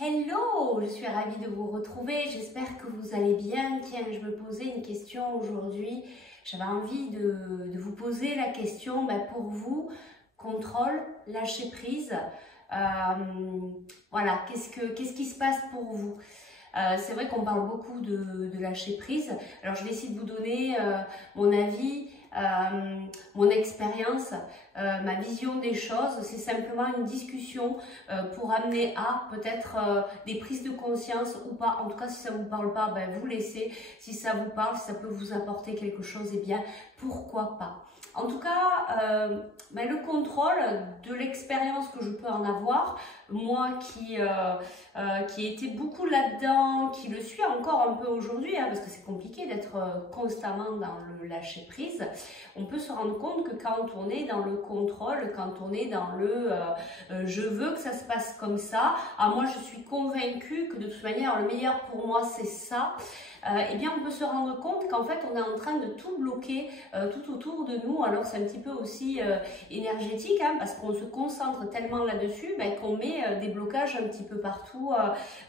Hello, je suis ravie de vous retrouver, j'espère que vous allez bien. Tiens, je me posais une question aujourd'hui, j'avais envie de vous poser la question, pour vous, contrôle, lâcher prise, voilà, qu'est-ce qui se passe pour vous? C'est vrai qu'on parle beaucoup de lâcher prise, alors je vais essayer de vous donner mon avis, mon expérience, ma vision des choses. C'est simplement une discussion pour amener à peut-être des prises de conscience ou pas. En tout cas, si ça ne vous parle pas, vous laissez. Si ça vous parle, si ça peut vous apporter quelque chose, eh bien, pourquoi pas. En tout cas, le contrôle de l'expérience que je peux en avoir, moi qui ai été beaucoup là-dedans, qui le suis encore un peu aujourd'hui, parce que c'est compliqué d'être constamment dans le lâcher prise, on peut se rendre compte que quand on est dans le contrôle, quand on est dans le je veux que ça se passe comme ça, moi je suis convaincue que de toute manière le meilleur pour moi c'est ça, eh bien on peut se rendre compte qu'en fait on est en train de tout bloquer tout autour de nous. Alors c'est un petit peu aussi énergétique, parce qu'on se concentre tellement là-dessus qu'on met des blocages un petit peu partout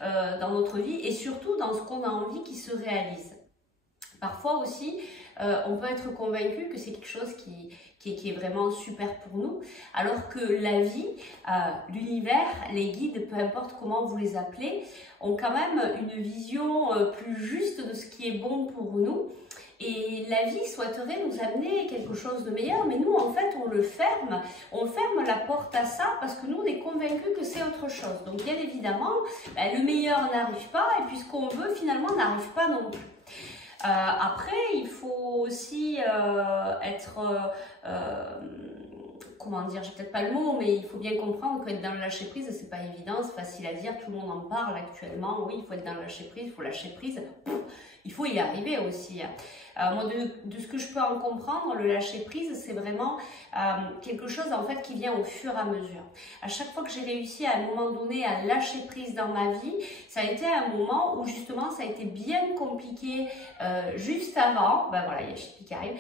dans notre vie et surtout dans ce qu'on a envie qui se réalise. Parfois aussi, on peut être convaincu que c'est quelque chose qui est vraiment super pour nous, alors que la vie, l'univers, les guides, peu importe comment vous les appelez, ont quand même une vision plus juste de ce qui est bon pour nous. Et la vie souhaiterait nous amener quelque chose de meilleur, mais nous, en fait, on ferme la porte à ça parce que nous, on est convaincus que c'est autre chose. Donc, bien évidemment, le meilleur n'arrive pas et puis ce qu'on veut, finalement, n'arrive pas non plus. Après, il faut aussi comment dire, j'ai peut-être pas le mot, mais il faut bien comprendre qu'être dans le lâcher prise, c'est pas évident, c'est facile à dire, tout le monde en parle actuellement. Oui, il faut être dans le lâcher prise, il faut lâcher prise. Il faut y arriver aussi. Moi, de ce que je peux en comprendre, le lâcher prise, c'est vraiment quelque chose en fait qui vient au fur et à mesure. À chaque fois que j'ai réussi à un moment donné à lâcher prise dans ma vie, ça a été un moment où justement ça a été bien compliqué juste avant. Voilà, il y a Chipi qui arrive.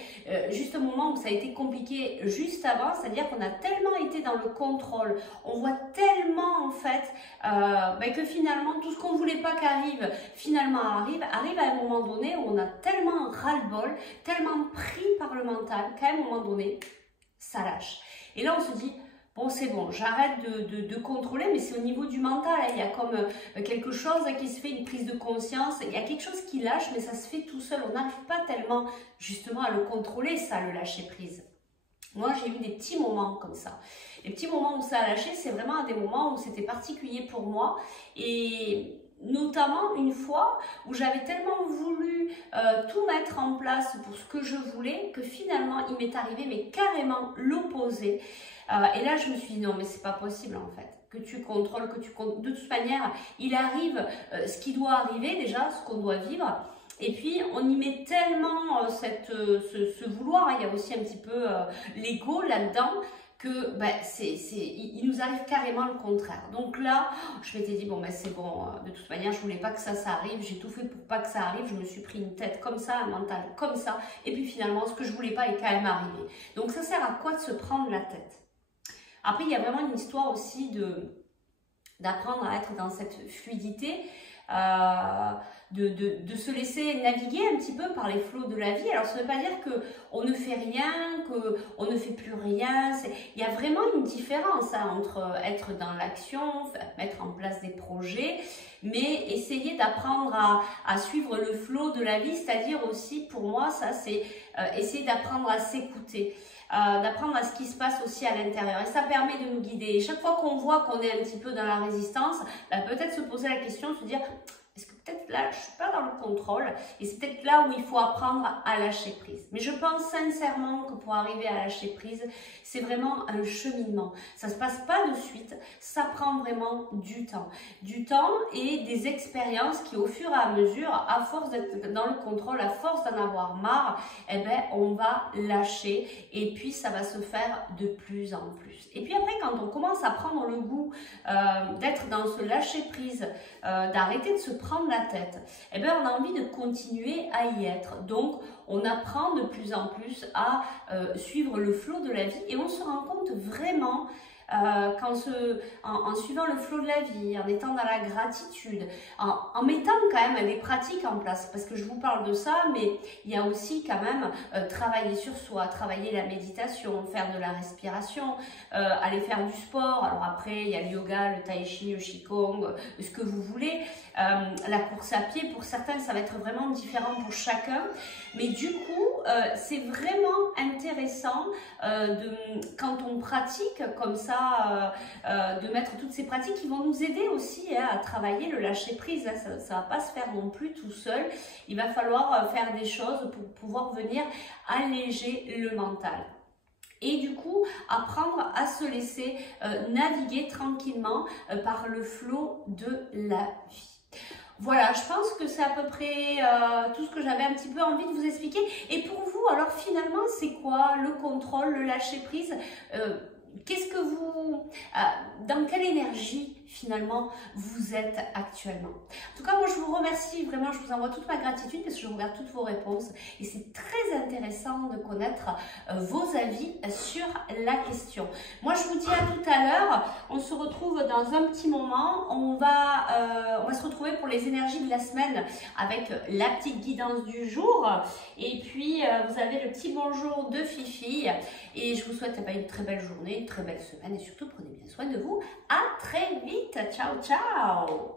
Juste au moment où ça a été compliqué juste avant, c'est-à-dire qu'on a tellement été dans le contrôle, on voit tellement en fait que finalement tout ce qu'on ne voulait pas qu'arrive, finalement arrive à un moment donné où on a tellement ras-le-bol, tellement pris par le mental qu'à un moment donné, ça lâche. Et là, on se dit, bon, c'est bon, j'arrête de contrôler, mais c'est au niveau du mental. Il y a comme quelque chose qui se fait, une prise de conscience. Il y a quelque chose qui lâche, mais ça se fait tout seul. On n'arrive pas tellement, justement, à le contrôler, ça, le lâcher prise. Moi, j'ai eu des petits moments comme ça. Les petits moments où ça a lâché, c'est vraiment des moments où c'était particulier pour moi. Et notamment une fois où j'avais tellement voulu tout mettre en place pour ce que je voulais que finalement il m'est arrivé mais carrément l'opposé. Et là je me suis dit non mais c'est pas possible en fait que tu contrôles, de toute manière il arrive ce qui doit arriver déjà, ce qu'on doit vivre. Et puis on y met tellement ce vouloir, il y a aussi un petit peu l'ego là-dedans, que il nous arrive carrément le contraire. Donc là, je m'étais dit, bon c'est bon, de toute manière, je voulais pas que ça arrive, j'ai tout fait pour pas que ça arrive, je me suis pris une tête comme ça, un mental comme ça, et puis finalement, ce que je voulais pas est quand même arrivé. Donc ça sert à quoi de se prendre la tête? Après, il y a vraiment une histoire aussi d'apprendre à être dans cette fluidité, de se laisser naviguer un petit peu par les flots de la vie. Alors ça ne veut pas dire qu'on ne fait rien, qu'on ne fait plus rien. Il y a vraiment une différence entre être dans l'action, mettre en place des projets, mais essayer d'apprendre à suivre le flot de la vie, c'est-à-dire aussi pour moi ça c'est essayer d'apprendre à s'écouter. D'apprendre à ce qui se passe aussi à l'intérieur, et ça permet de nous guider. Et chaque fois qu'on voit qu'on est un petit peu dans la résistance, peut-être se poser la question, se dire est-ce que peut-être là je suis pas dans le contrôle, et c'est peut-être là où il faut apprendre à lâcher prise. Mais je pense sincèrement que pour arriver à lâcher prise, c'est vraiment un cheminement. Ça se passe pas de suite, ça prend vraiment du temps et des expériences qui au fur et à mesure, à force d'être dans le contrôle, à force d'en avoir marre, on va lâcher et puis ça va se faire de plus en plus. Et puis après, quand on commence à prendre le goût d'être dans ce lâcher prise, d'arrêter de se prendre la tête, on a envie de continuer à y être. Donc on apprend de plus en plus à suivre le flot de la vie et on se rend compte vraiment en suivant le flot de la vie, en étant dans la gratitude, en mettant quand même des pratiques en place, parce que je vous parle de ça, mais il y a aussi quand même travailler sur soi, travailler la méditation, faire de la respiration, aller faire du sport. Alors après, il y a le yoga, le tai chi, le qigong, ce que vous voulez, la course à pied. Pour certains, ça va être vraiment différent pour chacun, mais du coup, c'est vraiment intéressant quand on pratique comme ça, de mettre toutes ces pratiques qui vont nous aider aussi à travailler le lâcher prise. Ça ne va pas se faire non plus tout seul. Il va falloir faire des choses pour pouvoir venir alléger le mental. Et du coup, apprendre à se laisser naviguer tranquillement par le flot de la vie. Voilà, je pense que c'est à peu près tout ce que j'avais un petit peu envie de vous expliquer. Et pour vous, alors finalement, c'est quoi le contrôle, le lâcher prise? Qu'est-ce que vous, dans quelle énergie finalement vous êtes actuellement? En tout cas, moi je vous remercie vraiment, je vous envoie toute ma gratitude parce que je regarde toutes vos réponses et c'est très intéressant de connaître vos avis sur la question. Moi je vous dis à tout à l'heure, on se retrouve dans un petit moment, on va se retrouver pour les énergies de la semaine avec la petite guidance du jour et puis vous avez le petit bonjour de Fifi et je vous souhaite une très belle journée, une très belle semaine et surtout prenez bien soin de vous. À très vite. Ciao, ciao.